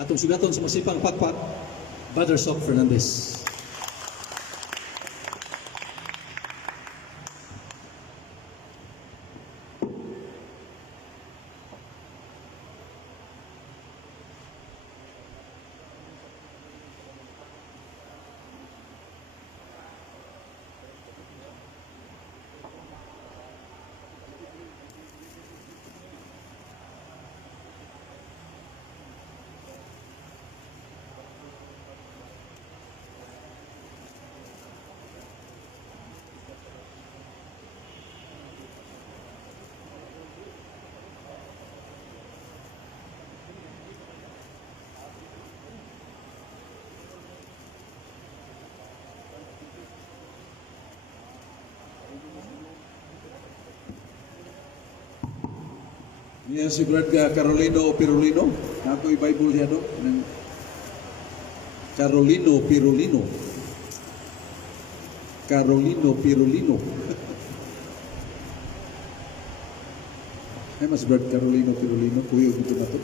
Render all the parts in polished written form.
atong sugaton sa masipang pakpak, Brother Sok Fernandez. Niya si Brad Carolino Pirulino. Ako'y Bible niya do. Carolino Pirulino. Carolino Pirulino. Ay mas Brad Carolino Pirulino. Kuyo dito na to.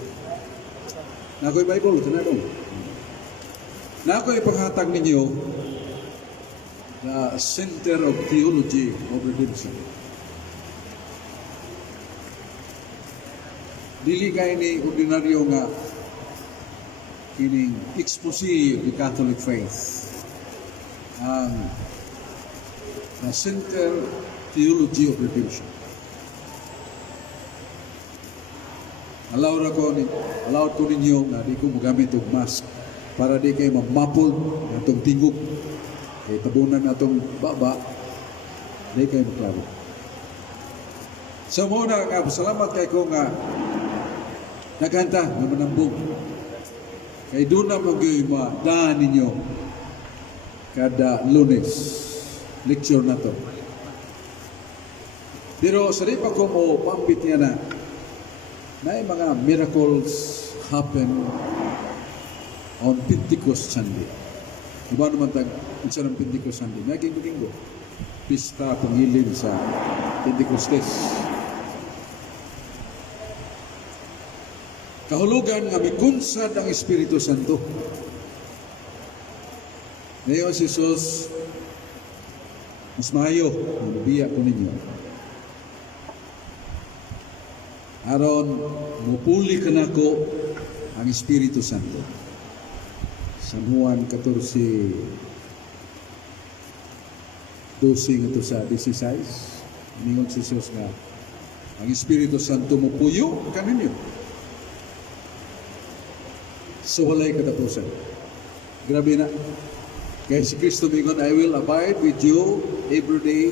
Ako'y Bible. Tanadong. Ako'y panghatag ninyo the Center of Theology of Redemption. Dili kay ni ordinaryo nga kining expose of the Catholic faith. Ang the Center Theology of Redemption. Allowed ko ninyo na di ko magamit og mask para di kayo mamapod atong tingog. Kay tabunan atong baba, di kayo maklaro. So muna nga, salamat kay ko nga nagkanta na manambong. Kay doon na mag-daan ninyo kada Lunes lecture na to. Pero sa di pa ko mo pampit niya na mga miracles happen on Pentecost Sunday. Diba naman isa ng Pentecost Sunday? Naging linggo. Pista pangilin sa Pentecostes. Kahulugan nga mikunsad ang Espiritu Santo. Ngayon si Jesus, mas maayo, mabiya ko ninyo. Aron, mupuli ka na ko ang Espiritu Santo. San Juan 14, 12 nga to sa 16, ningon si Jesus nga, ang Espiritu Santo mupuyo ka ninyo. So walay katapusan. Grabe na. Kaya si Kristo mingon, I will abide with you every day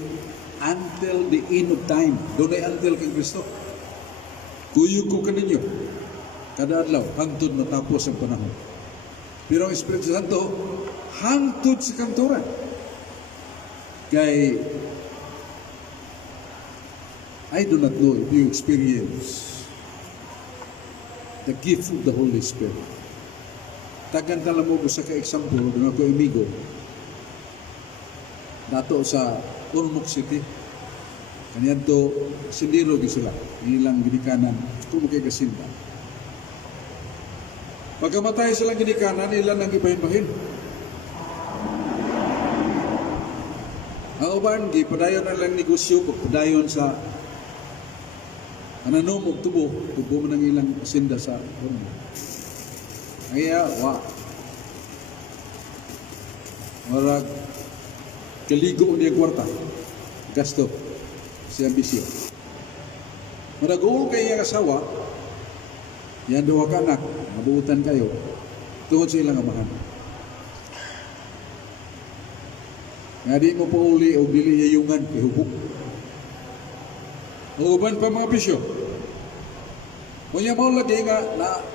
until the end of time. Doon ay until kay Kristo. Kuyo ko kaninyo. Kada adlaw, hangtod matapos ang panahon. Pero ang Espiritu Santo, hangtod sa kanturan. Kay, I do not know if you experience the gift of the Holy Spirit. Tagan tala mo sa ka-example ng ako amigo dato sa Ormoc City. Kanyan to sindiro gisula ilang ginikanan kung kay kasinda. Pagkamatay silang ginikanan, ilan ang ibahin-bahin. Ang uban, padayon na lang negosyo, padayon sa ananom o tubo mo ng ilang kasinda sa Ormoc. Kaya, marag kaligo niya kwarta, gasto, si ambisyo. Marag-uol kayo yung asawa, yan daw ka anak, mabuutan kayo, tungod sa ilang amahan. Nga di mo pa uli o dili yayungan, ihubog. O uban pa mga bisyo. Kung mo lagi nga na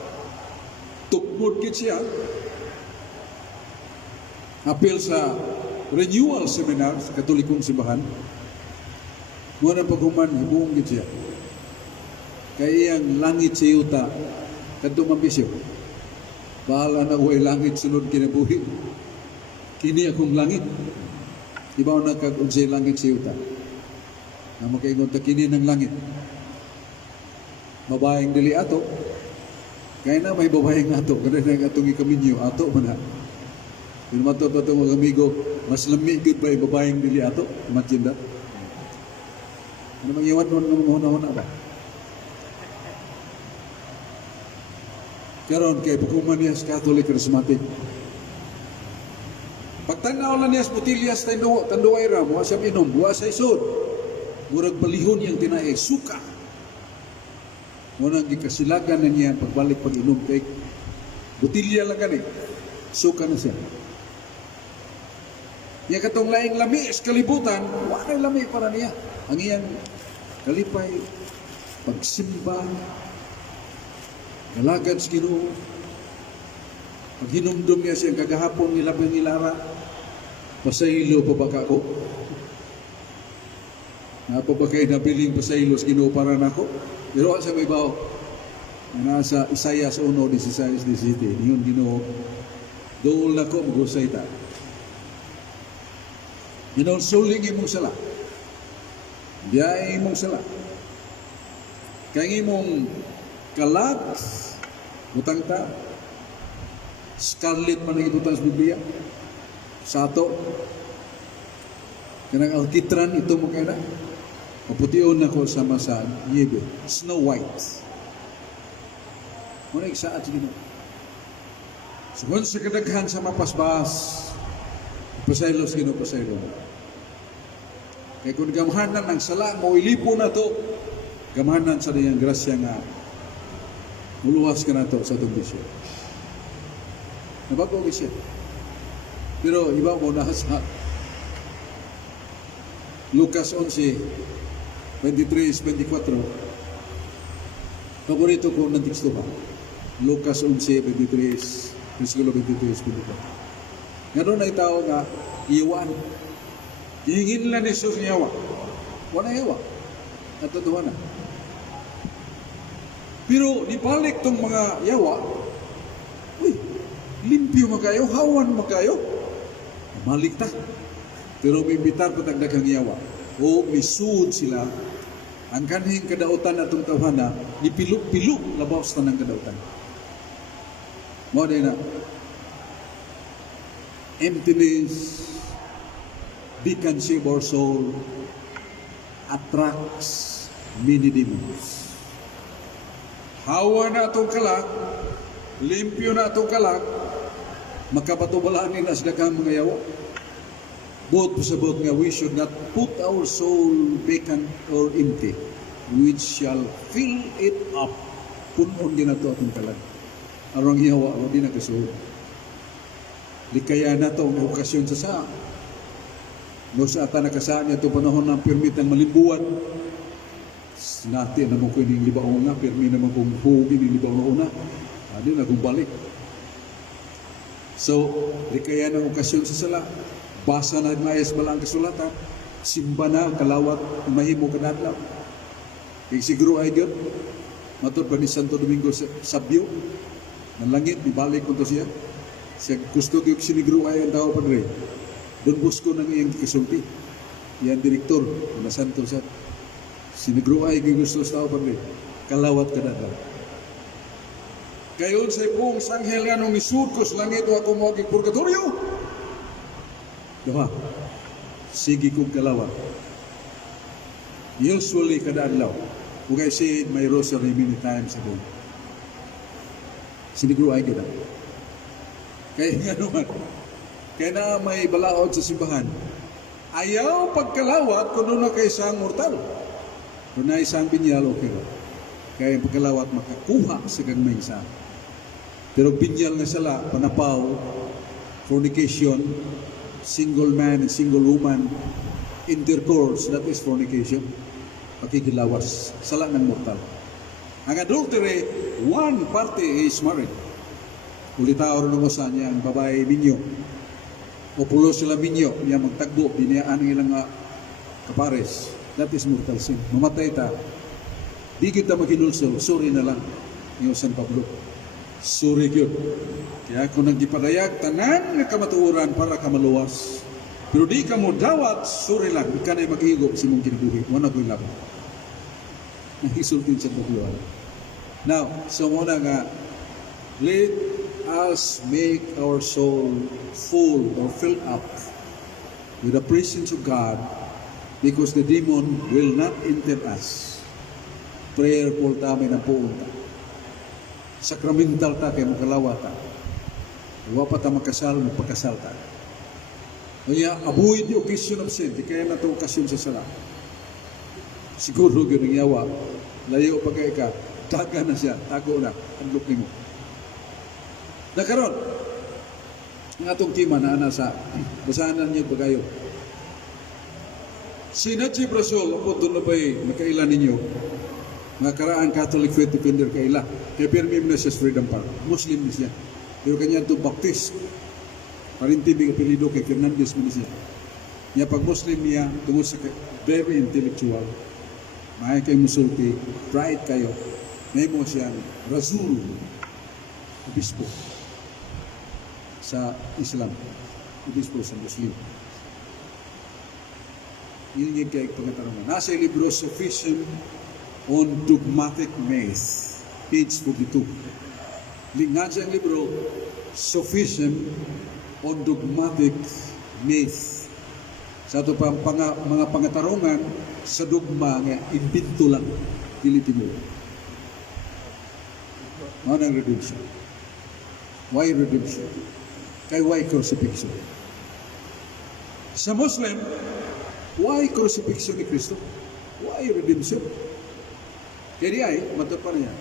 tukmod kit siya, apel sa renewal seminar sa Katolikong Simbahan, muna paghuman, ibuong kit siya. Kaya ang langit sa yuta, kadtong ambisyo, bahala na huwag langit sunod kinabuhi. Kini akong langit. Ibaw na kag-unsay langit sa yuta. Na makaingon ta kini ng langit. Mabayang dili ato, Kaya na may babae nga ato, kada na atong ikaminyo, ato man na. Pero mato pa itong mga amigo, mas lamigod pa yung babaeng dili ato, imagine that. Ano mag-iwan mo ng mahuna-huna ba? Karon kay pagkuman niya sa Catholic Charismatic. Pagtanaw lang niya sa Butillas, tanduay ra, buwa siya minom, buwa sa isod. Murag balihon niyang tinae, suka. Munang gikasilagan na niya pagbalik pag-inom kay butilya lang gani. Suka na siya. Niya katong laing lami sa kalibutan, wala lami para niya. Ang iyang kalipay, pagsimba, galagad sa Ginoo, pag hinumdum niya siyang kagahapon nilabang nilara, pasahilo pa ba ako? Napa ba kayo nabiling pasahilo sa Ginoo para nako? Pero sa may bao, nasa Isaiah 1:16, 17, yun Ginoo, dool na ko magusay ta. Ginoo, suling imong sala. Biyay imong sala. Kaya imong kalag, butang ta, scarlet man ang itutan sa Biblia, sato, kanang alkitran, ito mo kaya na, maputiyon na ko sama sa niebe, Snow White. Muna iksaat sa Ginoo. Sugon sa kadaghan sa mapasbas, pasaylo sa Ginoo, pasaylo. Kaya kung gamhanan ang sala, mo ilipo na to, gamhanan sa niyang grasya nga, muluwas ka na to sa itong bisyo. Nabago siya. Pero iba mo na sa Lucas 11:23-24. Paborito ko ng teksto ba? Lucas 11:23, versikulo 23-24. Nga doon ay tao nga, iwan. Hingin lang ni Jesus niyawa. Wala iwa. At totoo na. Pero nibalik tong mga yawa, uy, limpyo magayo, hawan magayo. Malik ta. Pero mimbitar ko tagdagang yawa. O misud sila, ang kanhing kadautan atong tawhana, nipilok-pilok labaw sa tanang kadautan. Mo din na, emptiness, vacancy of our soul, attracts many demons. Hawa na itong kalak, limpyo na itong kalak, makapatubalaan nila sa daghang mga yawa. Both sa both nga, we should not put our soul vacant or empty, which shall fill it up. Punon din na ito atong kalak. Arang yawa, o di na kasuod. Likaya na ito ang okasyon sa no sa ata nakasaan niya ito panahon ng permit ng malimbuan. Nati na mo ko yung libaw nga, permit naman kong hugin yung libaw na una. Adi na kong balik. So, likaya na okasyon sa sala. Basa na mayas balang kasulatan. Simba na, kalawat, mahimo kanadlaw. Kaya siguro ay God, matod pa ni Santo Domingo Sabio, ng langit, ibalik ko to siya. Siya gusto ko yung siniguro ay ang tao pagre. Don Bosco ng iyang kasulti. Yan direktor, na Santo siya. Siniguro ay gusto sa tao pagre. Kalawat kanadlaw. Kayon sa ipong sanghel nga nung isud ko sa langit o ako mo aging purgatorio. Diba? Sige kong kalawat. Usually kada adlaw. Kung I say my rosary many times a day. Siniguro ay kita. Kaya nga naman, kaya na may balaod sa simbahan. Ayaw pagkalawat kung doon na kay isang mortal. Kung na isang binyal, okay ba? Kaya pagkalawat makakuha sa gagmay isa. Pero binyal nga sala, panapaw, fornication, single man and single woman, intercourse, that is fornication. Pakikilawas, sala ng mortal. Ang adultery, one party is married. Ulitaw rin mo sa niya, ang babae minyo. O pulo sila minyo, niya magtagbo, biniyaan ng ilang kapares. That is mortal sin. Mamatay ta. Di kita makinulsol, sorry na lang. Yung San Pablo. Sorry yun. Kaya kung nagdipadayag, tanan nga kamatuuran para kamaluwas. Pero di ka mo dawat, sorry lang. Di ka na mag-igop sa mong kinabuhi. Wala ko'y laban. Nahisultin sa Pablo. Now, so muna nga, let us make our soul full or filled up with the presence of God, because the demon will not enter us. Prayerful ta, may napuon ta. Sacramental ta, kay makalawa ta. Huwa pa ta makasal, magpakasal ta. Kaya avoid the occasion of sin. Di kaya na ito okasyon sa sala. Siguro yun ang yawa. Layo pa kay ka. Taga na siya. Tago na. Andlok ni mo. Nakaroon. Ang atong kima na sa basahanan niyo pa kayo. Si Nachi Brasol, ang punto na ba'y makailan ninyo? Mga karaan Catholic Faith Defender kaila. Kaya pirmi na siya sa Freedom Park. Muslim na siya. Pero kanya ito Baptist. Parintibig apelido kay Fernandez mo siya. Niya pag Muslim niya, tungkol sa very intellectual, mahay kayo musulti, bright kayo, may mo siya Razul, obispo sa Islam, obispo sa Muslim. Yun yung kaya pagkatarungan. Nasa libro Sufficient on Dogmatic Math, page 42. Lingan siya ang libro Sufficient on Dogmatic Math. Sa ito pa mga pangatarungan sa dogma nga imbento lang, Pilipino. Ano ang redemption? Why redemption? Kay why crucifixion? Sa Muslim, why crucifixion ni Kristo? Why redemption? Kaya di ay, matapa na yan.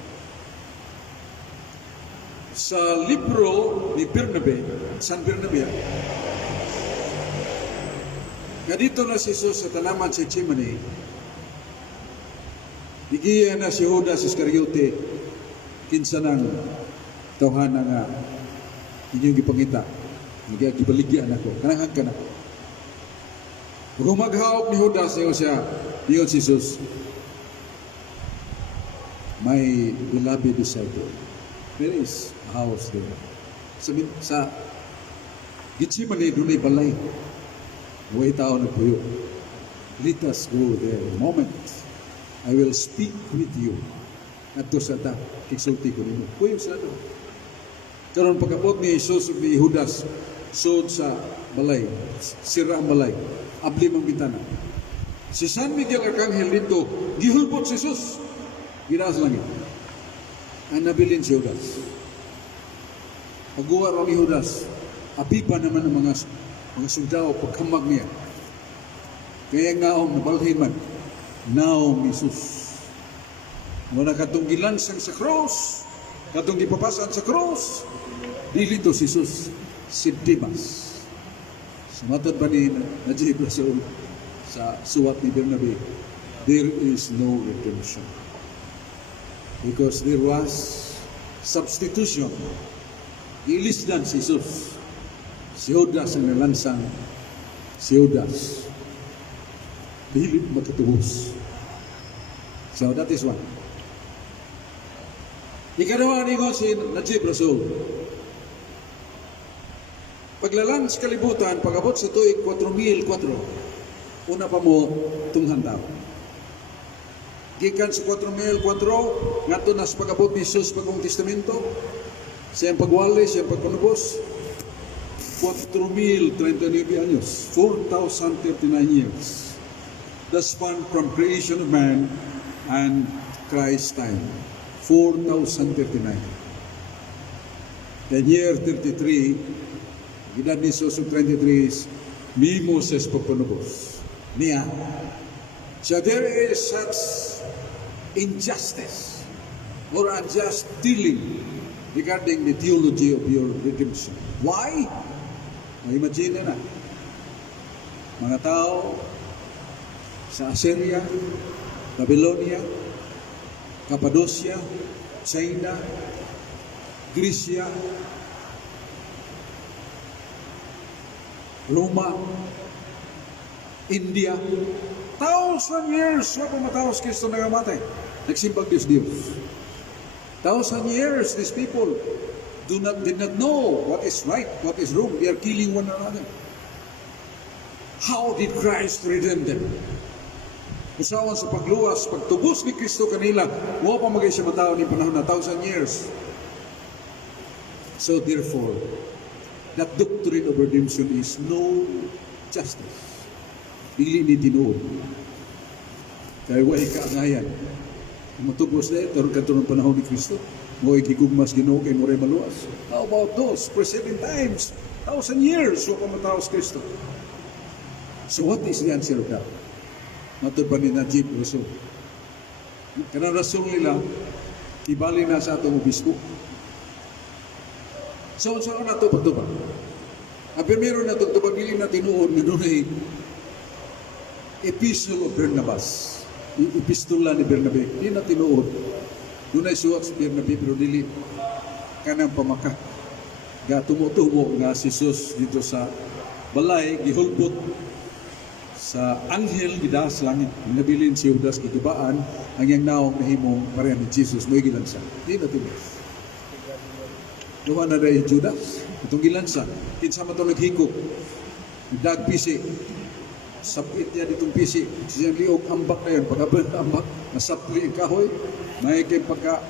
Sa libro ni Bernabe, San Bernabe, nga dito na si Jesus sa tanaman sa Chimane, igiya na si Judas Iscariote, kinsa ng tawhana nga inyong gipangita, gibaligyan ako, kananghan ka na. Kung maghawak ni Judas, niyon si Jesus, my beloved disciple, there is a house there. Sa Gitsimane, doon ay balay. Huwag tao nagpuyo. Let us go there. A moment. I will speak with you. At to sa ta, kiksulti ko ninyo. Puyo sa ito. Karon pagkapot ni Jesus ni Judas, sud sa balay, sira ang balay, ablim ang bitana. Si San Miguel Arcangel dito, gihulpot si Jesus. Ginaas langit. Ang nabilin si Judas. Pagguwa raw ni Judas, apipa naman ang mga sundao pagkamag niya. Kaya ngaong nabalhin man, naong Jesus. Wala katong gilansang sa cross, katong gipapasan sa cross, dilito si Jesus, si Dimas. Sumatod ba ni Najib Rasul sa suwat ni Bernabe, there is no redemption. Because there was substitution. Ilisdan si Jesus. Si Judas ang nalansang, si Judas. Pilit makatubos. So that is one. Ikadawa ni si Najib Rasul. Paglalang sa kalibutan, pag-abot sa tuig 4,004, una pa mo tunghan tao. Gikan sa 4,004, nga to nas pag-abot ni Jesus pagong testamento, siyang pagwali, siyang pagpanubos, 4,039 años, 4,039 years. The span from creation of man and Christ's time, 4,039. Then year 33, edad ni Jesus 23 is mimos sa pagpanubos niya. So there is such injustice or unjust dealing regarding the theology of your redemption. Why? Imagine na, mga tao sa Assyria, Babylonia, Cappadocia, China, Grecia, Roma, India, 1,000 years wala pa matapos Kristo nagamatay. Nagsimbag Diyos. 1,000 years these people did not know what is right, what is wrong. They are killing one another. How did Christ redeem them? Usawan sa pagluwas, pagtubos ni Kristo kanila, huwag pa magay siya matao ni panahon na 1,000 years. So therefore, that doctrine of redemption is no justice. Dili ni tinuod. Kaya way kaangayan. Matubos na ito, karon ng panahon ni Kristo. Mo'y gigugmas Ginoo kay mo'y maluwas. How about those preceding times? 1,000 years wa pamataos Kristo. So what is the answer of that? Matod pa ni Najib Rasul. Kanang Rasul nila, ibali na sa atong obispo. So ano na ito pagtubag? Ang primero na itong tubagili na tinuod na doon ay Epistle of Barnabas. Epistola ni Bernabe. Di na tinuod. Doon ay suwak si Bernabe pero dili kanang pamaka. Ga tumutubo nga si Jesus dito sa balay, gihulpot sa anghel gidas langit. Nabilin si Judas gitubaan ang yang naong nahimong pareha ni Jesus. May gilansa. Di na tinuod. Duha na dahil Judas. Itong gilansa. Kinsa man ito naghikop. Dagpisi. Sapit niya ditong pisi. Siyang liog ambak na yun. Pagkabal ambak, nasapli ang kahoy. May kay pagka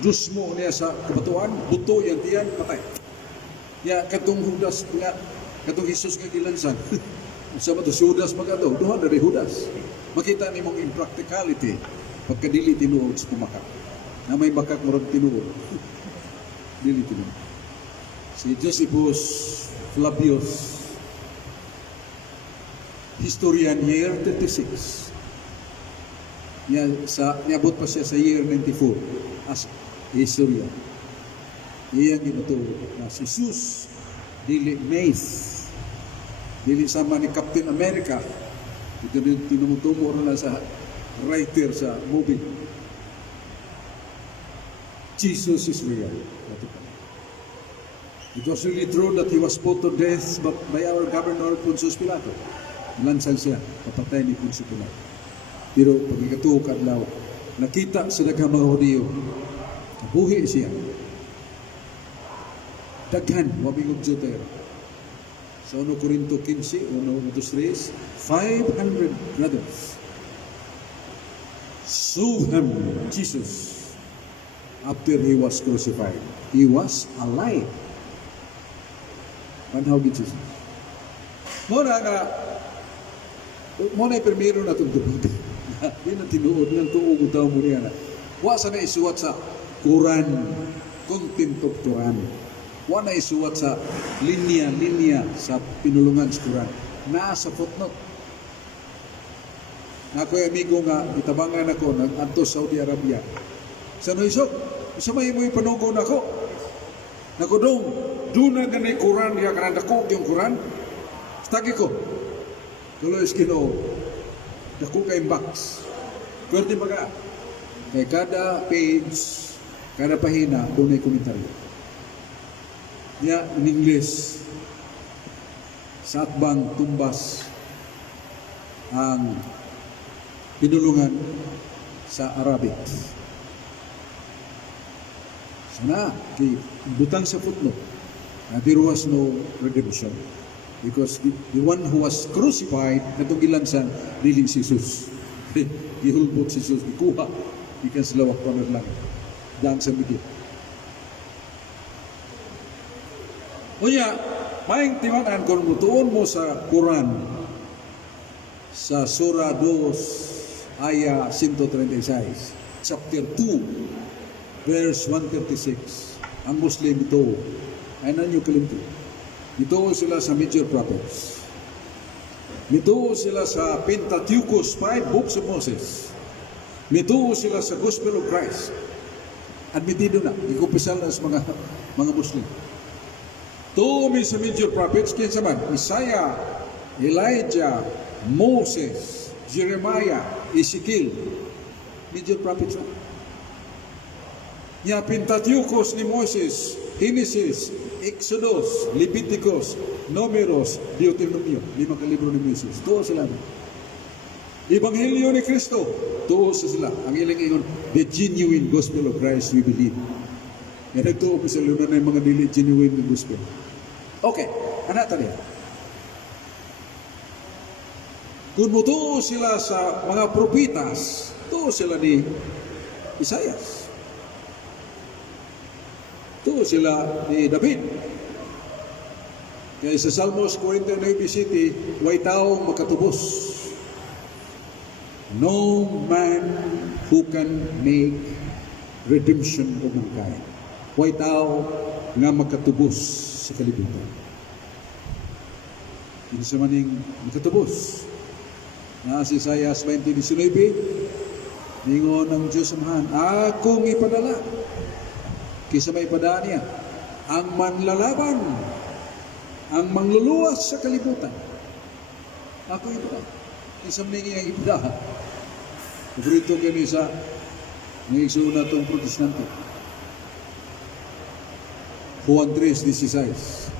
dusmo niya sa kabatuan, buto yan tiyan, patay. Ya, katong Judas nga, katong Jesus nga gilansan. Sama to si Judas magato. Duha na rin Judas. Makita ni mong impracticality pagkadili tinuod sa pumaka. Na may bakak murag tinuod. Dili tinuod. Si Josephus Flavius, historian, year 36. Niabot pa siya sa year 94 as historian. Iyang ginuturo na si Jesus dili Mace, dili sama ni Captain America. Ito din tinumutumo na sa writer sa movie. Jesus is real. It was really true that he was put to death by our governor Pontius Pilato. Lansan siya, papatay ni Pontius Pilato. Pero pag-ikatuho kadlaw, nakita sa daghang mga Hudiyo, buhi siya. Daghan, wabing Jotero. Sa 1 Corinto 15, 1 3, 500 brothers saw him, Jesus, after he was crucified. He was alive. And how did Jesus? Muna primero na itong tubig. Di na tinuod ng tuog utaw mo niya na. Wa sa na isuwat sa Quran, content of Quran. Wa na isuwat sa linya sa pinulungan sa Quran. Naa sa footnote. Na ako'y amigo nga, itabangan ako, nag-anto Saudi Arabia. Sa Noisok, isa may mo ipanugon ako. Nakodong, doon na ganay Quran, kaya kanandakog yung Quran. Stagi ko. Tuloy iskino, dako kay box. Pwede baga. Kay kada page, kada pahina, doon ay komentaryo. In English, sa atbang tumbas ang pinulungan sa Arabic. Sana, butang sa footnote, there was no redemption. Because the one who was crucified, katong ilansan, dili si Jesus. Gihulbot si Jesus, ikuha, ikan sa lawak pamer lang. Daan sa bigit. Unya, maing timanan kung mutuon mo sa Quran, sa Surah 2, Aya 136, chapter 2, verse 136, ang Muslim ito, ay nanyo kalimto. Ito sila sa major prophets. Ito sila sa Pentateuchus, 5 books of Moses. Ito sila sa Gospel of Christ. Admitido na, ikupisal na sa mga Muslim. Ito sa major prophets, kinsa man, Isaiah, Elijah, Moses, Jeremiah, Ezekiel. Major prophets na. Nya Pentateuchus ni Moses, Genesis, Exodus, Leviticus, Numeros, Deuteronomio, 5 libro ni Moses. Tuo sila. Ebanghelyo ni Kristo, tuo sila. Ang ilang ingon, the genuine gospel of Christ we believe. Yan nagtuo ko sa luna na yung mga dili genuine ng gospel. Okay, anak tali. Kung mutuo sila sa mga propitas, tuo sila ni Isaias. Ito sila ni David. Kaya sa Salmos 49:7, way taong makatubos. No man who can make redemption of mankind. Way tao nga makatubos sa kalibutan. Hindi sa maning makatubos. Na si Isaias 20:19, ningon ng Diyos Amahan, akong ipadala. Kisa may ipadaan niya, ang manlalaban, ang mangluluwas sa kalibutan. Ako ipadala. Kisa may iyang ipadala. Paborito kami sa ngayon na itong protestante. Juan 3:16.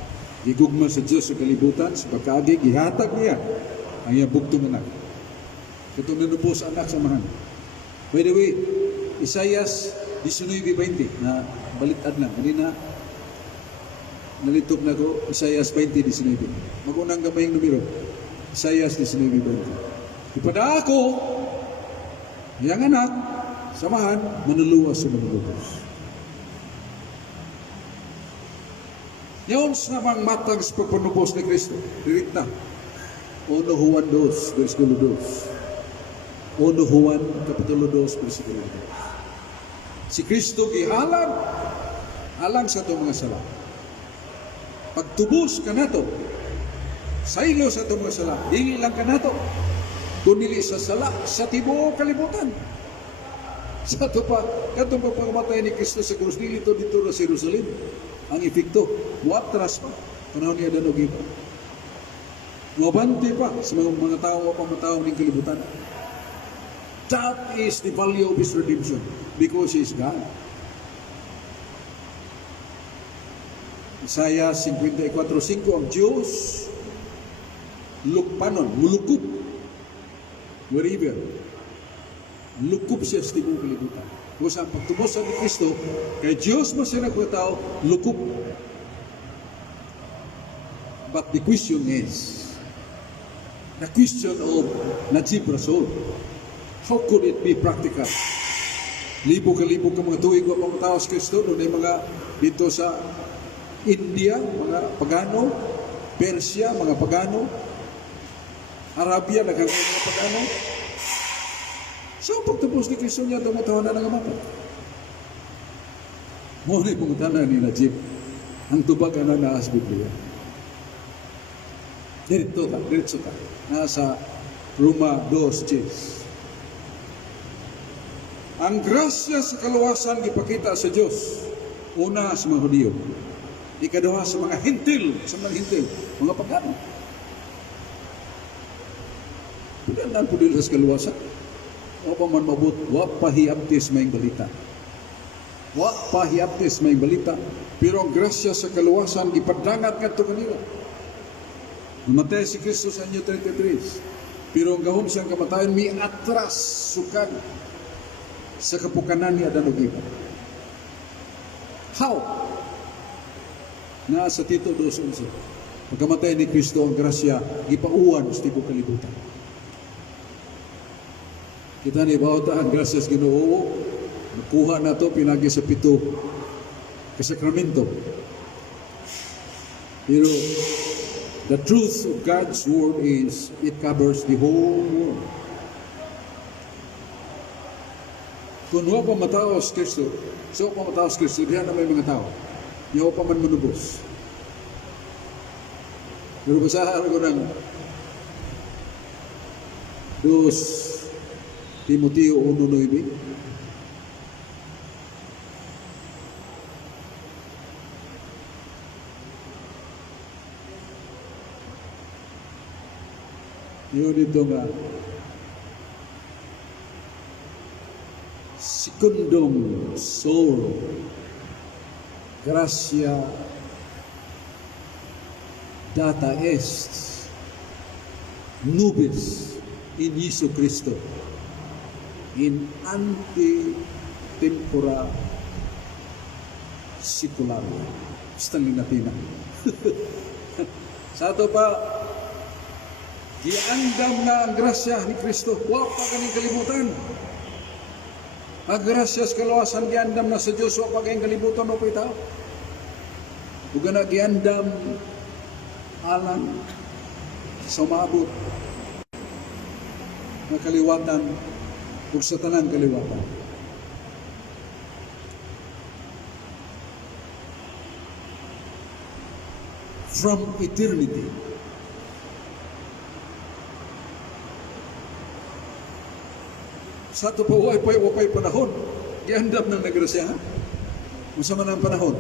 Gigugma sa Diyos sa kalibutan, sa pagkaagi, gihatag niya ang iyang bugtong anak. Itong nanubos anak sa mahan. By the way, Isaias 19:20 na balitad lang. Kanina, nalitok na ko, Isaias 20:19. Mag-unang gamay yung numero. Isaias 19:20. Ipada ako, iyang anak, samahan, manuluwas sa manuluwas. Yun sa mga matag sa pagpanubos ni Kristo. Dirit na. 1 Juan 2, versikulo 2. 1 Juan, kapitulo 2, versikulo 2. Si Kristo gihalang, alang sa itong mga sala. Pagtubos ka na ito, saylo sa itong mga sala, hindi lang ka na ito, kunili sa sala, sa tibuok kalibutan. Sa ito pa, katong pagpamatay ni Kristo sa krus, dito na sa Jerusalem. Ang epekto, watras pa, panahon niya danog iba. Mabante pa sa mga tao o pamatao ng kalibutan. That is the value of His redemption because He is God. Isaiah 54:5, ang Diyos lukpanon, mulukup wherever. Lukup siya sa tibong kalibutan. Kung sa pagtubos sa Kristo, kay Diyos mo siya nagkatao, lukup. But the question is, the question of Najib Rasul, how could it be practical? Libo ka mga tuig wa pang tao sa Kristo, doon ay mga dito sa India, mga pagano, Persia, mga pagano, Arabia, mga pagano. So, pagtapos ni Kristo niya, tumatawa na ng amapan. Muna yung pangutanan ni Najib, ang tubag na naas Biblia. Diretso ka. Nasa Roma 2:10. Ang grasya sa kaluwasan ipakita sa Diyos. Una sa mga Hudiyo. Ikaduha sa mga hintil, mga pagano. Pinandaan po dito sa kaluwasan. O pa man mabut, wa pahiaptis may balita. Pero ang grasya sa kaluwasan, ipadangat nga ito kanila. Namatay si Kristo sa anyo 33. Pero ang gahom siyang kamatayan, may atras sukan sa kapukanan ni Adan og Eva. How? Na sa Tito 2:11. Pagkamatay ni Kristo, ang grasya, ipauwan sa tibok kalibutan. Kita ni bawata ang gracias Ginoo, nakuha na to pinagi sa 7 kasakramento. Pero the truth of God's word is it covers the whole world. Kung wa pa matao sa Kristo, diyan na may mga tao. Yaw pa man manubos. Pero basahan ko ng 2 Timoteo 1:9. Yun ito nga, secundum solo, gracia data est, nubis in Jesu Cristo, in ante tempora secularum. Stang Latina. Sa ito pa, giandam na ang grasya ni Kristo. Wa pa kaning kalibutan. Ang grasya sa kaluwasan giandam na sa Diyos. Wa pa kaning kalibutan o pa'y tao. ug na giandam alang sa maabot na kaliwatan ug sa tanang kaliwatan. From eternity. Sa ito pa, wapay panahon. Giandam ng nagrasyahan. Unsa man ang panahon?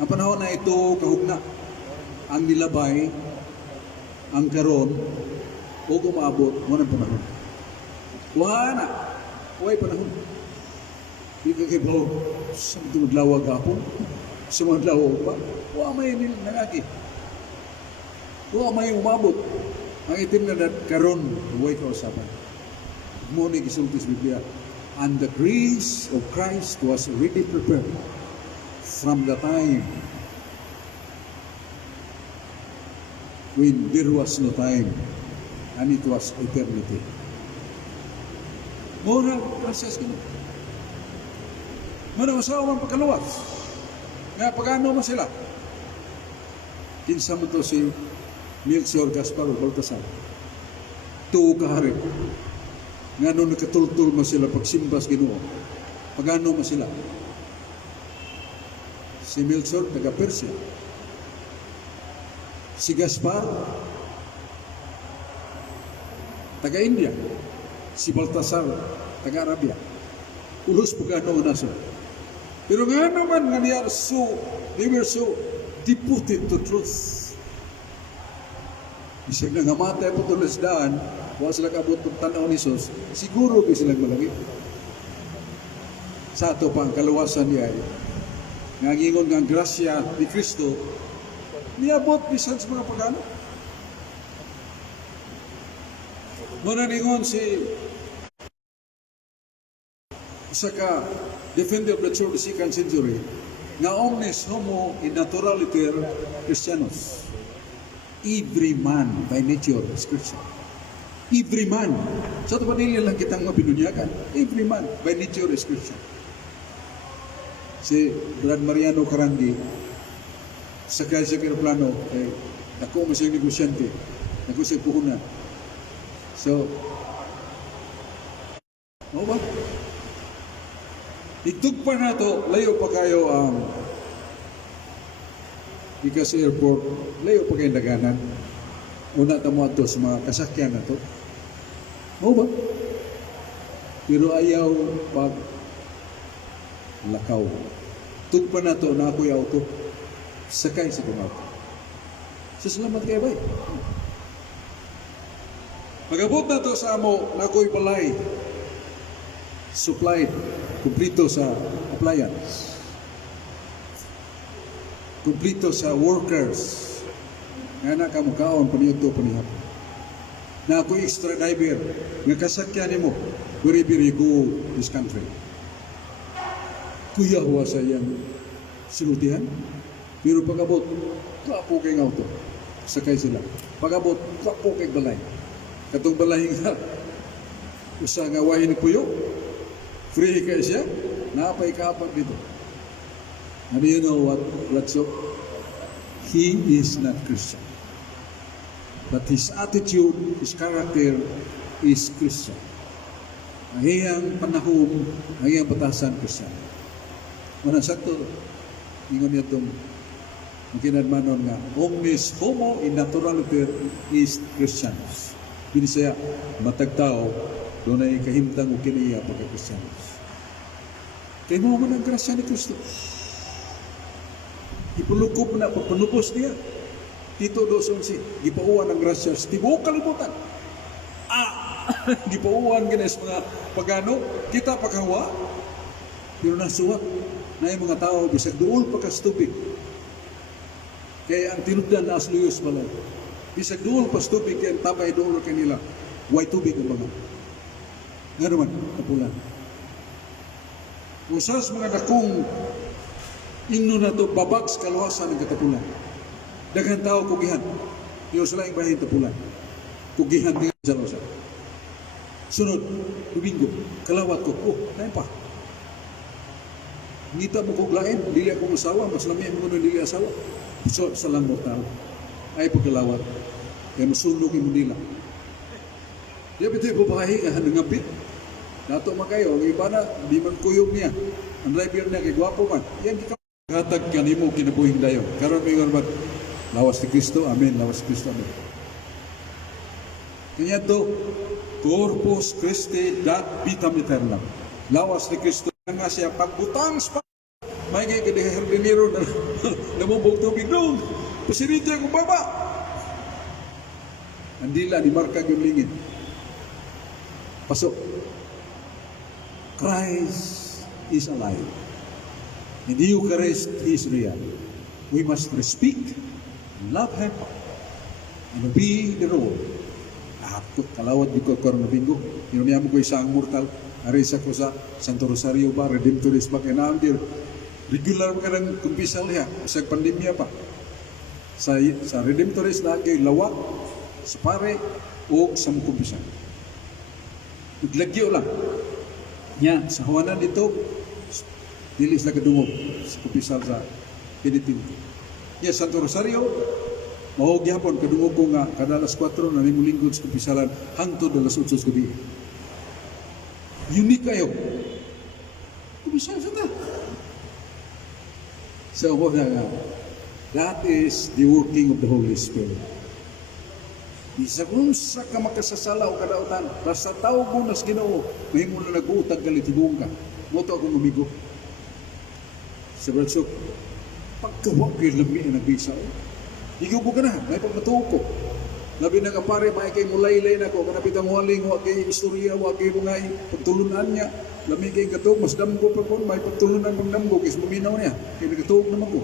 Ang panahon na ito kahugna. Ang nilabay, ang karon, o kumaabot, mo ng panahon. Wala. Wapay panahon. Di ka kibaw, sa mga madlawag ako, sa mga madlawag pa, wala may nangagi. Wala may umabot. Ang itim na karon, huwag kausapan. Muna gisulti sa Biblia, and the grace of Christ was already prepared from the time when there was no time, and it was eternity. Muna, proses ka na. Muna, masawa man pagkaluwas. Nga, pag-ano man sila? Kinsa mo to si Melchor, Gaspar, o Baltasar. Tuo kaharip. Nga nung nakatultul mo sila pagsimbas Ginoo. Pagano mo sila? Si Melchor, taga Persia. Si Gaspar, taga India. Si Baltasar, taga Arabia. Ulos pagano na sila. Pero nga naman nga they were so devoted to truth. Isip na nga matay po tulas daan, wala sila kabot ng tanaw ni Jesus, siguro kayo silang malagi. Sa ato pa ang kaluwasan niya, nga ngingon nga grasya ni Kristo, niabot bisan sa mga pagano. Muna ningon si isa ka defender of the church of the 2nd century, nga omnes homo in naturaliter Christianos. Every man by nature is Christian. Every man. Sa ito pa nila lang kitang mapinunyakan. Every man by nature is Christian. Si Brad Mariano Carandi, sakay sa aeroplano, ako mo siyang negosyante, ako siyang puhunan. So, ano ba? Itugpa na ito, layo pa kayo ang Ikas Airport, layo pa kayo daganan. Una tamo ato sa mga kasakyan na ito. Ano ba? Pero ayaw pag lakaw. Tugpa na ito na ako'y auto. Sakay sa kumato. Salamat kayo ba? Pag-abot na ito sa amo na ako'y balay. Supplied. Kumplito sa appliance. Kumplito sa workers. Nga na kamukaon, paniyot panihap. Na ako extra driver, nga kasakyan mo, wherever you go this country. Kuya huwa sa iyang sinultihan. Pero pag-abot, kapo kay auto. Sakay sila. Pag-abot, kapo kay balay. Katong balay nga, usa nga wahin puyo, free kayo siya, napay kapat dito. And you know what, Ratso? He is not Christian. But his attitude, his character is Christian. Ang iyang panahon, ang iyang batasan Christian. Manang sakto, ingon niya itong kinadmanon nga, omnis homo in naturaliter is Christianus. Binisaya, matagtao, doon ay kahimtang o kiniya pagka-Christianus. Kaya mo man ang grasya ni Kristo. Ipulukop na, pagpanupos niya. Tito 2:11, gipauwan ang grasya sa tibuok kalibutan. Gipauwan ginas mga pagano, kita paghawa, pero nasuwat na yung mga tao, bisag doon pagkastupid. Kaya ang tinuddan na asluyos pala. Bisag doon pa stupid, kaya tabay doon kanila. Why tubig ang mga? Nga naman, kapulan. Usas mga dakong ingno na to babak sa kaluwasan ng katapulan. Daghang tao kugihan. Yung sila yung bahin tapulan. Kugihan din sa losa. Sunod, Domingo, kalawat ko. Oh, nain pa. ngita mo kong lain, dili akong asawa, mas lami mo nun dili asawa. So, sa lang mortal, ay pagkalawat, kaya masunog yung nila. Di ba ito'y babae nga nangabit? Dato man kayo, ang iba na, di man kuyog niya. Ang driver niya, kay gwapo man. Yan, di ka katag kanimo kinabuhing dayo. Karon may nga lawas ni Kristo, amen, lawas ni Kristo, amen. Kanya to, Corpus Christi dat vitam aeternam. Lawas ni Kristo nga siya pagbutang sa may kay kadiherdinero na namubog tubig doon. Pasirinti akong baba. Andila, di marka yung lingin. Pasok. Christ is alive. And the Eucharist is real. We must respect, love Him, and obey the rule. Ako, kalawad yung karon na bingo. Inunihan mo ko isang mortal. Arisa ko sa Santo Rosario ba, Redemptoris ba, kaya naamdir. Regular ka ng kumpisal niya, sa pandemya pa. Sa Redemptoris na kay lawa, sa pare, o sa kumpisal. Naglagyo lang. Nya, sa hawanan dito, dilis na kadungog sa kumpisal sa Pinitin. Nya, Santo Rosario, mahog yapon, kadungog ko nga, kada alas 4 na linggo sa kumpisalan, hangtod alas 8 sa gabi. Unique kayo. Kumpisal sa ta. So, that is the working of the Holy Spirit. Isa kung sa ka makasasala o kadautan, basta tao mo nas Ginoo, mahimo na nag-uutag kalitibong ka. Moto akong umigo. Sa bradsok, pagkawag yung lami na nagbisa. Higaw ko ka na, may pagmatuko ko. Labi na kapare, may kay mulay-lay na ko, kanapitang waling, wag kay istorya, wag kay mga pagtulunan niya. Lami kay katog, mas damgo pa po, may pagtulunan pang damgo, kis maminaw niya. Kaya nagkatog naman ko.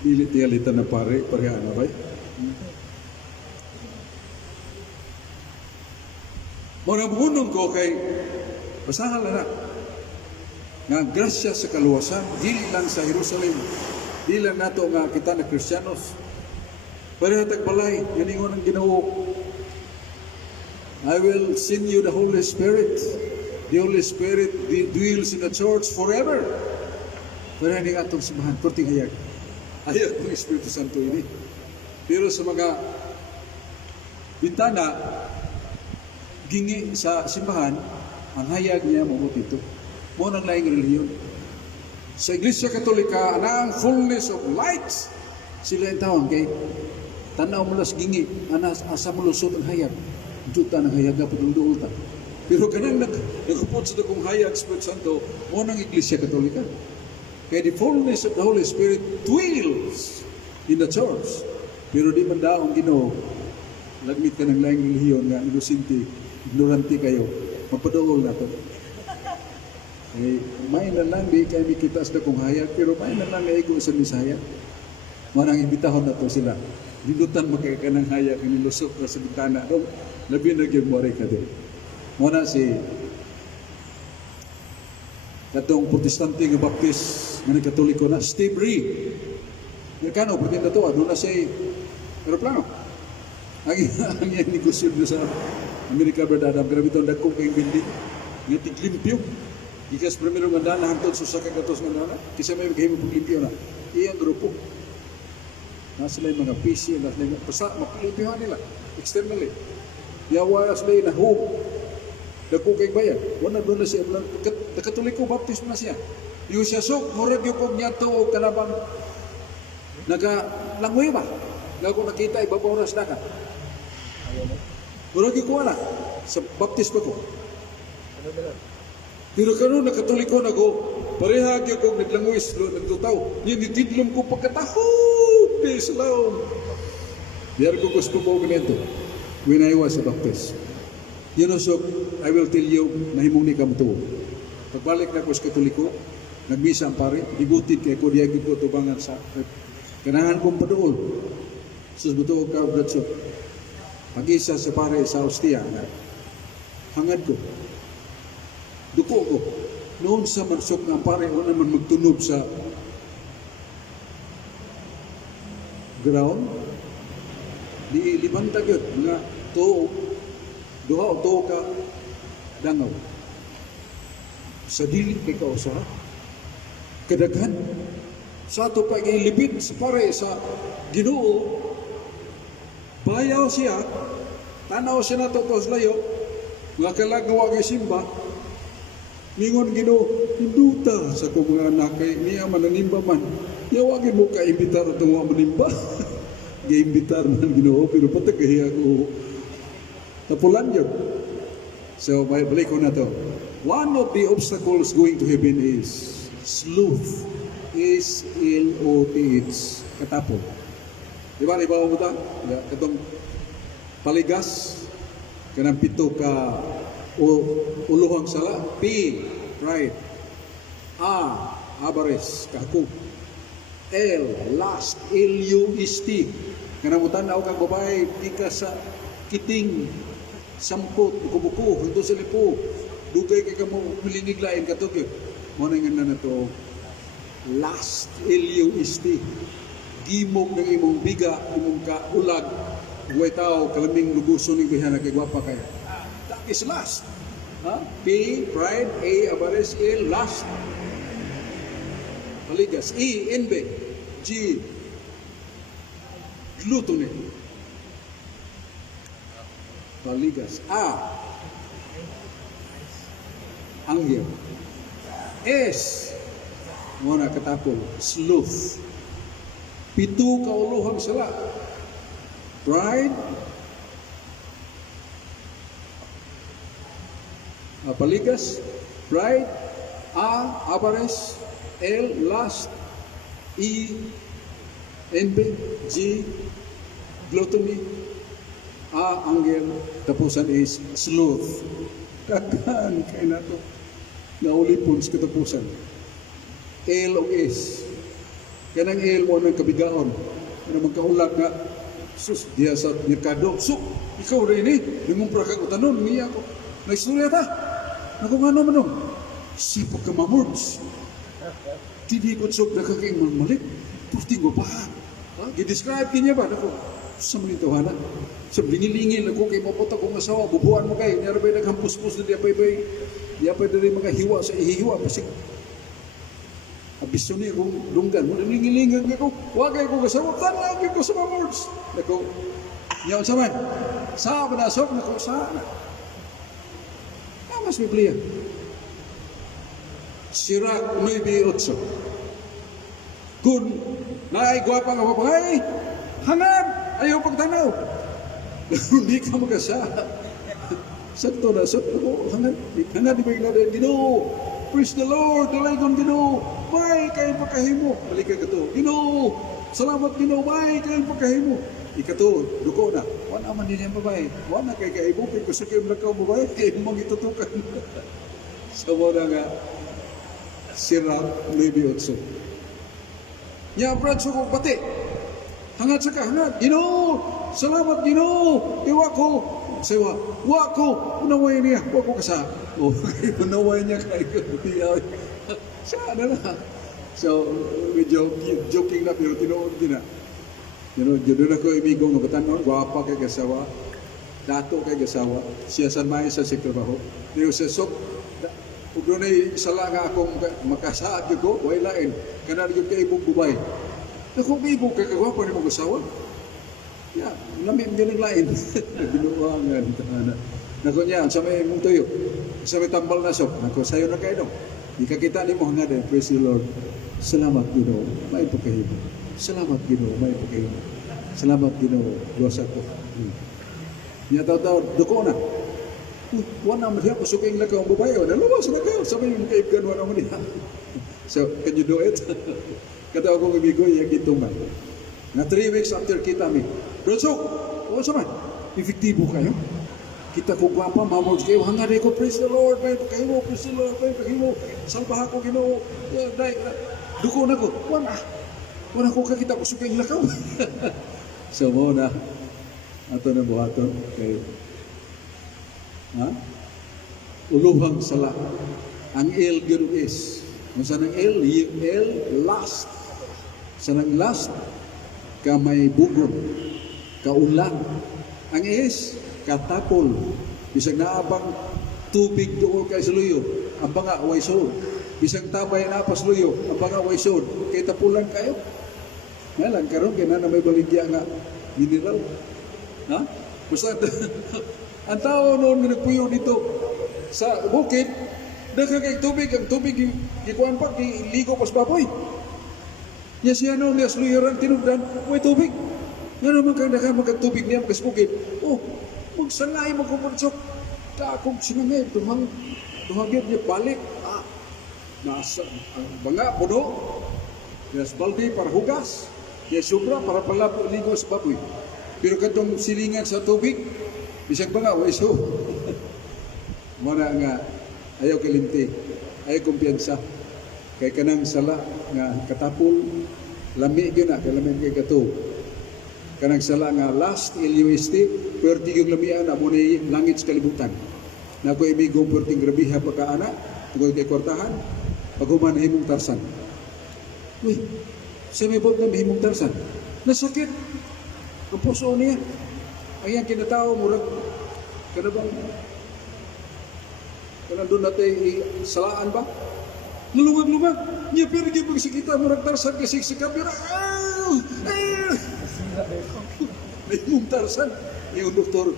Dilit-dialitan na pare, parehan na ba? Muna bunong ko kay, basahan na nga grasya sa kaluwasan, dili lang sa Jerusalem, dili lang nato nga kita na Kristiyanos. Pareha tagbalay, yaningon ang Ginoo. I will send you the Holy Spirit. The Holy Spirit dwells in the church forever. Pareha ning atong simbahan, kurting hayag. Hayag ng Espiritu Santo ini. Pero sa mga bintana, gingi sa simbahan, ang hayag niya mabuti ito. Mo nang laing relihiyon. Sa Iglesia Katolika, ang fullness of light, sila yung tawag kay tanaw mo las gingi, asa mo lusot ang hayag. Duta ng hayag na pagduduol ta. Pero kanang nagkupot sa itong hayag, Espiritu Santo, mo nang Iglesia Katolika. Kaya the fullness of the Holy Spirit dwells in the church. Pero di man daong Ginoo, lagmit ka ng laing relihiyon nga inusinti, ignorante kayo, magpaduol na ito. Eh, may na lang, di kayo mikitas na kung hayag, pero may na lang naigo sa misaya. Manang imbitahon na to sila. Dinutan makaka ng hayag, inilusok na sa bintana. Doon, labi na kayo mo ka din. Muna si katong protestante nga baptist, nga katoliko na, Steve Ree. Amerikano, pertinda to, doon na siya aeroplano. Ang yan negosyo sa Amerika, Brad Adam, grabe itong dagkong kayong building. Nga tiglimpyo. Ikas primero nga dana, hangtod susaka katos nga dana. Kisa may maghimo paglimpyo na. Iyang grupo. Nasa sila yung mga PC, nasa sila yung mapilimpyohan nila. Externally. Yawa sila yung nahog. Dagkong kayong bayan. Wala doon na siya. Nakatuliko, baptism na siya. Yung siya sok, murag yung kong niya to o kalabang nagalangoy ba? Nga kung nakita, ibabaw na sila ka. Murag yung ko na. Sa baptism ko. Pero karon nakatuliko na ko, pareha kaya kong naglangoy, nagtutaw. Yan, nitidlom ko pagkatahod, Islam. Diyan ko gusto mo ganito. When I was a baptist. You know, so, I will tell you, nahimong ni kamto. Pagbalik na ko sa katoliko, nagbisa ang pare, igutin kay ko, diagin ko tubangan sa, ganahan kong padool. Sus, buto ka, Bradso. Pag-isa sa pare sa Ostia, hangad ko. Duko ko. Noon sa mansok nga pare, o naman magtunog sa ground, di libantag yun, mga tuo, duha o tuo ka, dangaw. Sa dilit kay kausa, kadaghan. Sa ato pa ilibid sa pare sa Ginoo, bayaw siya, tanaw siya na to sa layo, nga kalagawa kay simba, mingon Ginoo, hinduta sa kong mga anak kay niya mananimba man. Yawagin mo ka-imbitar itong mga manimba. Ga-imbitar man Ginoo, pero patagahi ako. Tapulan yun. So, balik ko na to. One of the obstacles going to heaven is sloth. S-L-O-T-H. Katapon. Diba? Diba mo ito? Katong paligas. Kanang pito ka uluhang sala. P. Pride. A. Avarice. Kahakog. L. Lust. L-U-S-T. Kanang utanaw kang babae. Di ka sa kiting. Sampot. Buko-buko. Hito sa lipo. Dugay ka mo milingiglain ka to. Muna nga na to. Lust, L-U-S-T. Gimog ng imong biga, imong kaulag, huwag tao, kalaming luguson ng bihana kay gwapa kayo. That is lust. P, pride, A, avarice, L, lust. Paligas. E, envy. G, gluttony. Paligas. A, anghel. S, muna katapol, sloth. Pito kauluhang sala. Pride. Paligas. Pride. A. Avarice. L. Lust. E. Envy. G. Gluttony. A. Anghel. Tapusan is sloth. Kagaan kay nato. Naulipon sa katapusan. L o S. Kanang L mo ng kabigaon. Ano magkaulag nga, sus, diya sa merkado. So, ikaw rin nangumpra kang utanon, niya ako. Naistorya ta. Ako nga naman nung, sipag ka mamords. Tidikot sok na kakain malik. Purting ko pa. Gidescribe kanya ba? Ako, sa manito hana. Sa binilingin ako kay maputa kong asawa, bubuan mo kayo. Niyara ba'y naghampuspos na diya pa'y dari mga hiwa sa ihiwa. Pasig, abiso niya kung lunggan mo, nalingilingan ko, wag ay ko kasawa, tanagin ko sa mga words. Nako, niyaon sa man, sa manasok, nako, sana. Mas Biblia. Sirach 9:8. Kung naigwapa nga babae, hangad, ayaw pagtanaw. Hindi ka magasa. Sakto na, sakto ko, hangad di ba yung natin, Ginoo, praise the Lord, dalay kong Ginoo, may kayo pagkahimo. Balik ka to, Ginoo, salamat Ginoo, may kayo pagkahimo. Ikato, duko na, wala man din yung babae, wala kay kaibo, kay gusto kayo nakaw babae, kayo mong itutukan. So mo na nga, Sirach 9:8. Nya brad ko pati. Hangad sa kahangad. Ginoo, salamat Ginoo. Iwa ko. Sawa, wa ko. Unaway niya. Wa ko kasa. Oh, unaway niya kay ko. Sana na. So, medyo joking na pero tinuod din na. Doon ako imigo nga batanon, gwapa kay kasawa. Dato kay kasawa. Siya sanmay sa trabaho. Niyo sa sok ug dunay sala nga akong makasaad ko, way lain. Kana gyud kay ibong bubay. Ako ibong kay kagwapa ni mong asawa. Ya, lamin ganun lain. Binuangan ana. Nako niya sa may mong tuyo. Sa may tambal na sok. Nako sayo na kayo. Di ka kita ni mo nga din. Praise the Lord. Salamat Ginoo. May pagkahimo. Salamat Ginoo. May pagkahimo. Salamat Ginoo. Dios ako. Niya taw duko na. Wala naman siya, pasuking lang ka ang babae. Nalawas na ka. Sabi yung kaibgan, wala naman niya. So, can you do it? Kata akong amigo, yung gitungan. Na 3 weeks after kita mi. Brotso, o saman, efektibo kayo. Kita ko gwapa, mamords kayo. Hangad ko, praise the Lord, may pagkahimo, praise the Lord, may pagkahimo. Salbaha ko, Ginoo. Duko na ko. Wala ko kakita, pasuking lakaw. So, mo na. Ato na buhaton. Okay. Uluhang sala. Ang L gyud is. Kung saan ang L, lust. Saan ang lust? Kamay bugon. Kaulan. Ang S, katapol. Bisag naabang tubig doon kay saluyo. Ang banga, way so. Bisang tabay na pasluyo, ang mga waisod, kay tapulan kayo. Ngayon, karon kay na may baligya nga mineral. Ha? Basta, ang tao noon nga nagpuyo dito sa bukid, nakakay tubig, ang tubig, gikuan pa, ligo pas baboy. Yan siya noon, nga sluyuran, tinugdan, may tubig. Nga naman kang magkatubig niya, magkasbukid. Oh, magsanay, magkumansok. Takong sinangay, dumagit niya balik. Nasa, ang banga, puno. Yes, balde para hugas. Yes, sobra para palabo, ligo sa baboy. Pero katong silingan sa tubig, bisang banga, waiso. Muna nga, ayaw kalimti, ayaw kumpiyansa. Kay kanang sala nga katapol, lami yun na, kalamin kay kato. Kanang sala nga last, LUST, perti yung lamian na muna langit sa kalibutan. Na ako imigong perting grabiha pagkaana, tungkol kay kwartahan, paghuman na himong tarsan. Uy, siya may bog na himong tarsan. Nasakit. Ang puso niya. Ayan kinatao, murag, kanabang, kanang doon natin salaan ba? Lulumag-lumag. Niya pergi pagsikita murag tarsan kasi sa kamera. Mahimong tarsan. Yung doktor,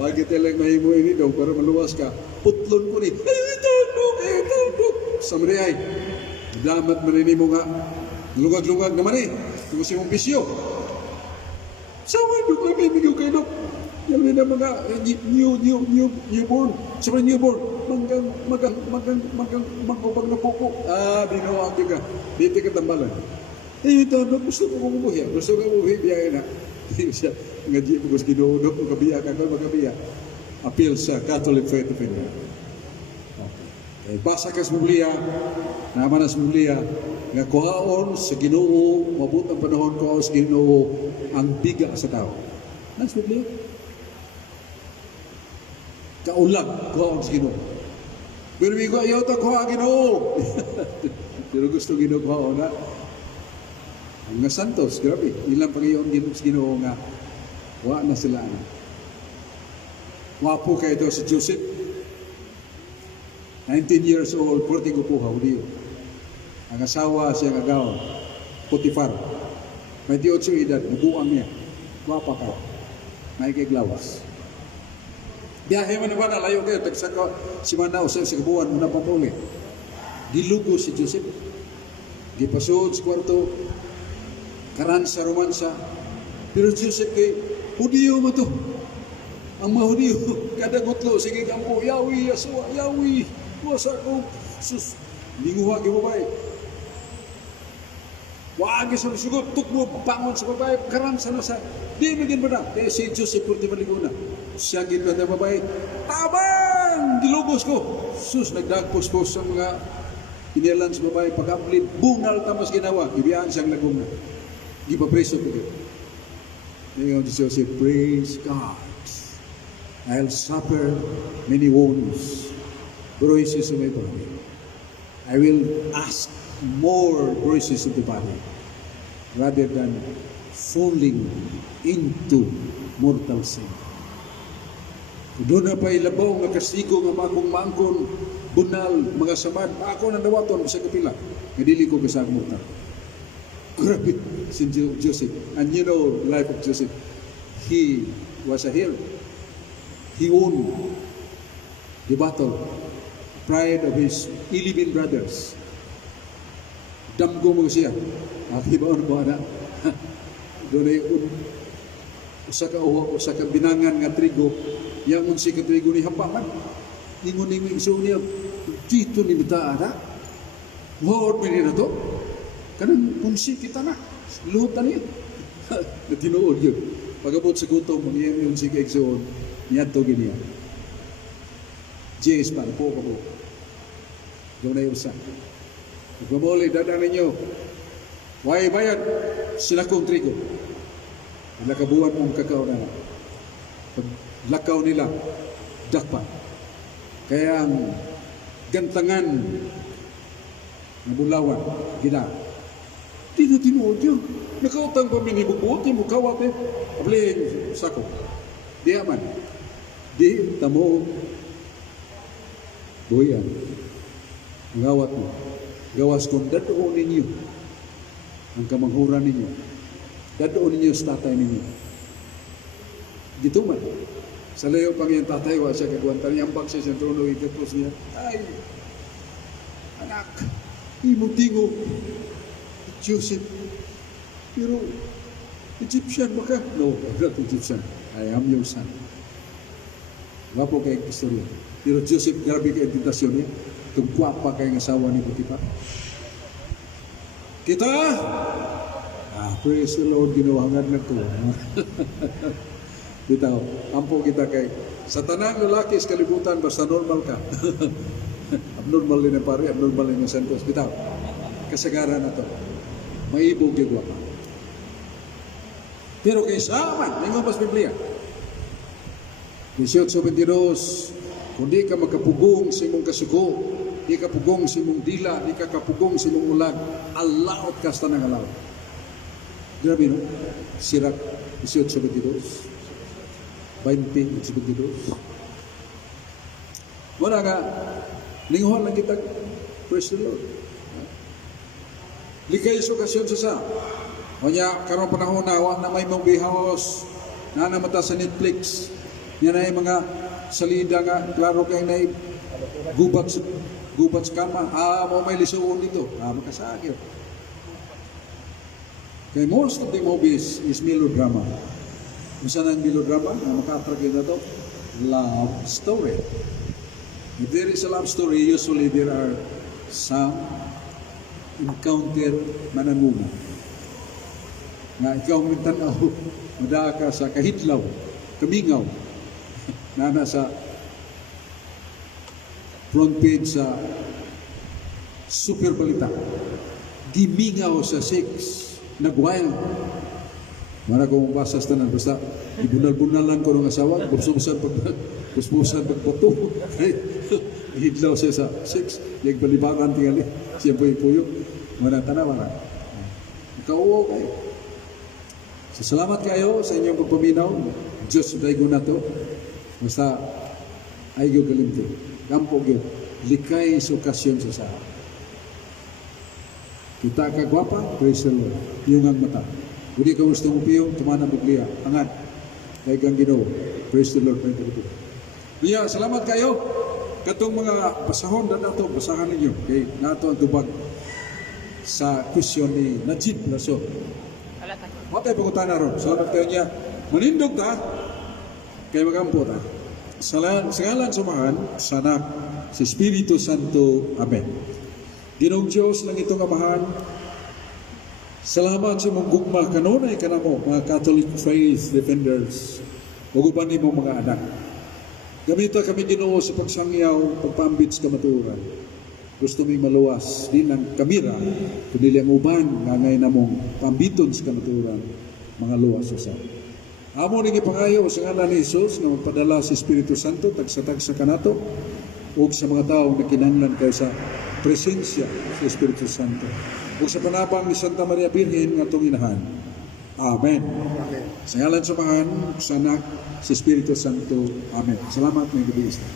wagi talang mahimo ini daw para maluwas ka. Putlon ko ni. Tundok. Samari ay. Damat manini mo nga. Lungag-lungag naman eh. Kung si mong bisyo. Saway doon kami bigyo kayo dok. Yan na mga newborn. Sabi newborn. Magkupag na pupo. Binawag ka. Dito ka tambalan. Ito, gusto ko kumubuhi. Gusto ko kumubuhi, biyahe na. Siya, ngaji mo gusto ginuunok, magabiya ka, magabiya. Appeal sa Catholic Faith of India. Okay. Basa ka sa Biblia, naman sa Biblia, nga kuhaon sa Ginoo, mabut ang panahon kuhaon sa Ginoo, ang biga sa tao. Nasa Biblia? Kaulag, kuhaon sa Ginoo. Pero may ayaw ta kuha Ginoo. Pero gusto Ginoo kuhaon na. Ang nga santos, grabe. Ilang pangayon sa Ginoo nga, wa na sila. Wapo kayo ito si Joseph. 19 years old, 40 gupuha, uliyo. Ang asawa siya nga gawon, Potifar. 28 edad, nabuang niya. Wapa ka. May kiglawas. Biyahe mo naman, alayo kayo, tagsaka si Manao sa kabuan, muna papuli. Dilugo si Joseph. Gipasod sa kwarto, karan sa romansa. Pero Joseph kay, Hudiyo mo to. Ang mga Hudiyo, kada gutlo, sige kampo, Yawi, Yasua, Yawi, wasa ko, sus, linguha ki babae. Wagi sa sugot, tukmo, pangon sa babae, karan sa nasa, di magin ba na? Kaya si Joseph Purti Maliguna, siya gito na babae, tabang, dilugos ko. Sus, nagdagpos ko sa mga inilan sa babae, pag-aplin, bungal tamas ginawa, ibiyaan siyang nagumna. Di pa preso ko yun. Ngayon si Joseph, praise God. I'll suffer many wounds, bruises of my body. I will ask more bruises of the body rather than falling into mortal sin. Doon na pa ilabaw nga kastigo nga makong mangkon, bunal, mga samad, ako na nawaton sa kapila. Kadili ko kasang mutar. Grabe si Joseph. And you know the life of Joseph. He was a hero. He won the battle. Pride of his 11 brothers. Damgo mo siya. Akibaon mo na. Doon ay usa ka binangan nga trigo. Yang unsi ka trigo ni hampaman. Ingon-ingon iso niya. Dito ni Mita na. Huwag mo na to. Kanang unsi kita na. Luhutan niya. Natinuod yun. Pagabot sa gutom, mangyayang yung sige igsoon, niyadto giniya. Jais pa, po ka po. Doon na yung usan. Pagmamuli, dadaan ninyo. Way bayad, sila kong trigo. Lakabuan mong kakao na. Pag lakaw nila, dakpa. Kaya ang gantangan na bulawan, gina. Tinuod yun. Nakautang pa minibubuot, yung mukawat eh. Abling sako. Di aman. Di tamo buhian. Ang awat mo. gawas kung dadoon ninyo ang kamanghuran ninyo, dadoon ninyo sa tatay ninyo. Gituman. Sa layo pang yung tatay, wa siya kagwantan niya, ambag siya sa trono, ikapos niya, ay, anak, imong tingog, Joseph, pero Egyptian ba ka? No, I'm not Egyptian. I am your son. Wapo kay istorya. Pero Joseph, grabe kay tentasyon niya. Tungkwa pa kay asawa ni Potiphar. Kita! Praise the Lord, ginawangan na ko. Bitaw, ampo kita kay sa tanang lalaki sa kalibutan, basta normal ka. Abnormal din ang pare, abnormal din ang santos. Bitaw, kasagaran na to. Maibog yung wapa. Pero kaysa man, may mga Biblia. 18:22, kung di ka makapugong sa imong kasuko, di ka pugong sa imong dila, di ka kapugong sa imong ulag, alaot ka sa tanang alaot. Grabe no? Sirak 18:22. 20:22. Wala nga, linguhan lang kita, praise the Lord. Ligay sa okasyon sa kanya, karong panahon na may mong bihos, na namata sa Netflix, yan ay mga salida nga, klaro kayo na gubat sa kama, mo may lisuon dito, makasagyo. Kaya most of the movies is melodrama. Isa ng melodrama na maka-attract na to? Love story. If there is a love story, usually there are some encounter mananuna. Nga ikaw may tanaw, mada ka sa kahitlaw, kamingaw, na nasa front page sa super balita. Gimingaw sa sex, nag-wild. Mara ko mabasa sa tanan, basta ibunal-bunalan ko ng asawa, busbusan pagputo. Hidlaw siya sa sex, yung balibaran tingali, siya puyo-puyo. Mara tanaw, mara. Ikauwo kayo. So, salamat kayo sa inyong pagpaminaw. Diyos na na to. Basta, ay galimto. Kampo gyud likay sa okasyon sa sa. Kita ka gwapa, praise the Lord. Yung ang mata. Kung ka gusto mo piyo, tumana Biblia. Angat. Kay kang Ginoo. Praise the Lord. Niya, salamat kayo. Katong mga basahon na nato, basahan ninyo. Kay nato ang tubag sa question ni Najib Lasso. Matay pangutan na ron. Salamat kayo niya. Manindog ta. Kay magampo ta. Sa ngalan sumahan, sa anak, sa Espiritu Santo. Amen. Ginoong Diyos ng itong amahan, salamat sa mong gugma kanunay ka na mo, mga Catholic Faith Defenders, o guban mo mga anak. Gamita kami Ginoo sa pagsangyaw, pagpambit sa kamaturan. Gusto may maluwas, di lang kamira, kundi ang uban, ngangay na mong pambiton sa kamaturan, mga luwas sa amo ning ipangayo sa ngalan ni Jesus na magpadala sa Espiritu Santo tagsa-tagsa kanato ug sa mga tawo na kinahanglan kay sa presensya sa Espiritu Santo ug sa panabang ni Santa Maria Birhen nga atong inahan. Amen. Sa ngalan sa Anak, sa Espiritu Santo. Amen. Salamat mga gabi.